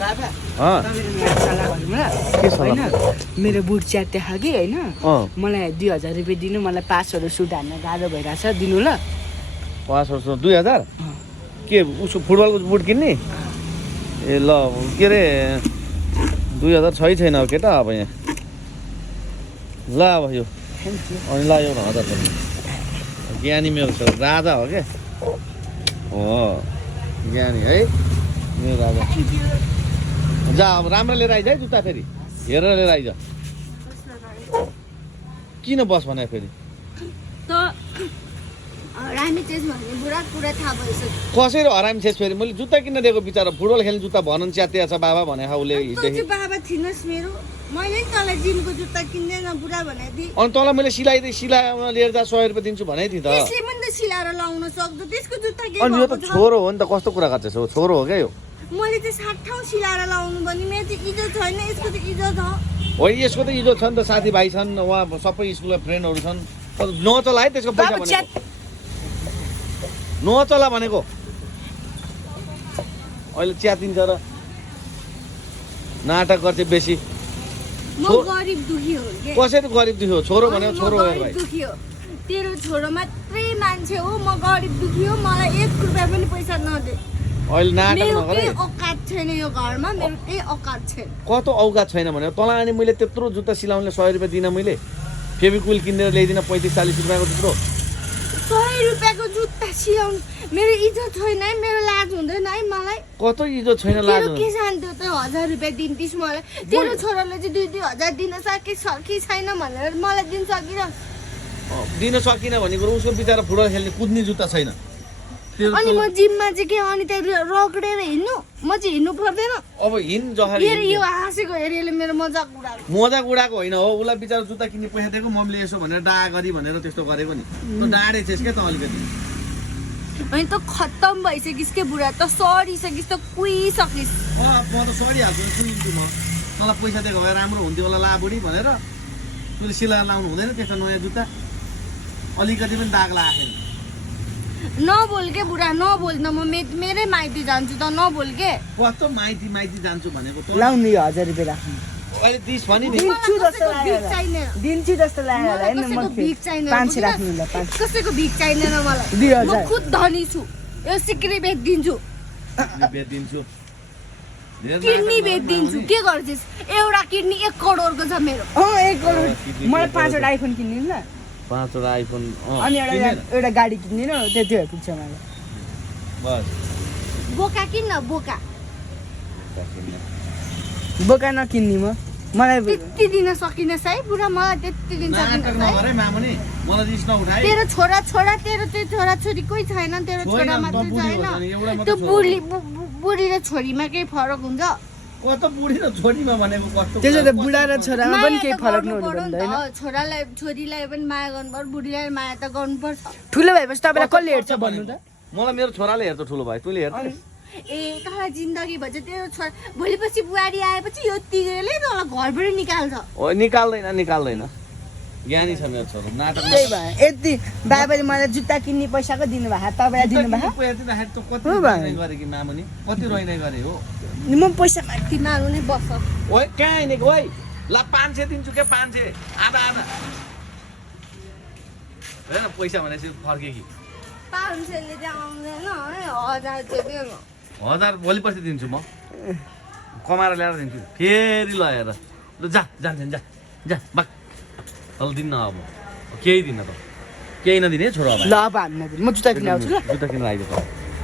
बाबा मेरो बुट च्याते खा कि होइन मलाई 2000 रुपियाँ दिनु मलाई पासहरू सुट हान्न गाह्रो भइरहेछ दिनु ल पासहरू 2000 के उसको फुटबलको बुट किन्ने ए ल के अरे 2000 छैन अब केटा अब यहाँ ल अब यो अनि ल एउटा 1000 ज्ञानी मेरो छ राजा हो क्या हो ज्ञानी है मेरो राजा जा अब राम्रो लिएर आइज है जुत्ता फेरि हेरेर लिएर आइज किन बस भने फेरि कसरी हरामी छेस फेरि मैले जुत्ता किन्न दिएको बिचरा फुटबल खेल्ने जुत्ता भनन् च्यातिया छ बाबा भने उसले बाबा थिनस् मेरो मैले तँलाई जिमको जुत्ता किन्दैन बुढा भनेको थिएँ अनि तँलाई मैले सिलाइमा लिएर जा 100 रुपियाँ दिन्छु भनेको थिएँ त त्यसले पनि त सिलाएर लाउन सक्दो त्यसको जुत्ता के अनि यो त छोरो हो नि त कस्तो कुरा गर्छस् हो छोरो हो क्या यो मैले त 60 ठाउँ सिलाएर लाउनु भने मेरो त इज्जत छैन यसको त इज्जत हो होइन यसको त इज्जत छ नि त साथीभाइ छन् उहाँ सबै स्कुलका फ्रेन्डहरू छन् नचला है त्यसको पैसा भनेको नचला भनेको अहिले च्यातिन्छ र नाटक गर्छ बेसी म गरिब दुखी हो के कसरी गरिब दुखी हो छोरो भनेको छोरो हो भाइ दुखी हो तेरो छोरो मात्रै मान्छे हो म गरिब दुखी हो मलाई 1 रुपैयाँ पनि पैसा नदे अहिले नाटक मेरो नगरे केही औकात छैन यो घरमा मेरो केही औकात छैन कस्तो औकात छैन भने तँलाई अनि मैले त्यत्रो जुत्ता सिलाउनले 100 रुपियाँ दिन मैले फेभिक्विल किनेर ल्याइदिन 35-40 रुपियाँको त्यत्रो 100 रुपियाँको जुत्ता सिलाउनु मेरो इज्जत छैन है मेरो लाज हुँदैन है मलाई कस्तो इज्जत छैन लाज के शान्ति त 1000 रुपियाँ दिन्थिस् मलाई तेरो छोराले चाहिँ 2-2 हजार दिन कि छैन भनेर मलाई दिन सकिन दिन सकिन भने कुरो उसको बिचारा फुटबल खेल्ने कुद्ने जुत्ता छैन अनि म जिममा चाहिँ के अनि त्यहाँ रगडेर हिँड्नु म चाहिँ हिँड्नु पर्दैन अब हिँड जहरी यो हाँसेको हेरेले मेरो मजाक उडाएको होइन हो उसलाई बिचारा जुत्ता किन्ने पैसा दिएको मम्मीले यसो भनेर डा गरी भनेर त्यस्तो गरेको नि त डाडे छेस् क्या त अलिकति अनि त खत्तम भइसकिस् के बुढा त सरिसकिस् त कुइसकिस् म त सरिहाल्छु कुइन्छु म तँलाई पैसा दिएको भए राम्रो हुन्थ्यो होला ला बुढी भनेर तैँले सिलाएर लाउनु हुँदैन त्यस्तो नयाँ जुत्ता अलिकति पनि दाग लागेन नबोल के बुढा नबोल न म मेरै माइती जान्छु त नबोल के कस्तो माइती जान्छु भनेको लाउनु यो 1000 रुपियाँ राख्नु अहिले 30 भनि नि दिन्छु जस्तो लाग्यो होला हैन म 500 राख्नु ल 5 कसैको भिख चाहिँदैन मलाई 2000 म खुद धनी छु यो सिक्री बेच्दिन्छु किडनी बेच्दिन्छु के गर्छस् एउटा किडनी 1 करोडको छ मेरो 1 करोड मलाई 5 वटा आइफोन किन्दिनु ल 5 वटा आइफोन अनि एउटा गाडी किन्दिनु त्यति हो पुग्छ मलाई बस बोका किन्न बोका नकिन्नी मलाई त्यति दिन सकिनस् है पुरा मलाई त्यति दिन नाटक नगरे मामुनी मलाई रिस नउठाए तेरो छोरा छोरी कोही छैन तेरो छोरा मात्र छैन त्यो बुढी र छोरीमा केही फरक हुन्छ कस्तो बुढी र छोरीमा भनेको कस्तो त्यसो त बुढा र छोरामा पनि केही फरक नहुनु हैन छोरालाई छोरीलाई पनि माया गर्नुपर्छ बुढीलाई माया त गर्नुपर्छ ठुलो भएपछि तपाईलाई कसले हेर्छ भन्नु त मलाई मेरो छोराले हेर्छ ठुलो भाइ तँले हेर्छ ए तँलाई जिन्दगी भन्छ तेरो छोरा भोलिपछि बुहारी आएपछि यो तिरेले तँलाई घरबाट निकाल्छ ओ निकाल्दैन ज्ञानी छ मेरो छोरो नाटक त्यही भए यति बाबाले मलाई जुत्ता किन्ने पैसाको दिनुभएको तपाईलाई दिनुभएको कति रोइनै गरे कि मामुनी कति रोइनै गरे हो म पैसा माथि माग्नु नै बस ओइ कहाँ हिँडेको ओइ ल 500 दिन्छु के 500 आधा हेर पैसा भनेपछि फर्के कि 500 ले चाहिँ आउँदैन है 1000 चाहिँ दिनु 1000 भोलि पछि दिन्छु म कमाएर ल्याएर दिन्छु फेरि ल हेर ल जान्छन् जा बाक ल दिन्न अब केही दिन्न त केही नदिने छोरो ल अब हामी म जुत्ता किन्न आउँछु ल जुत्ता किन्न आइदिएको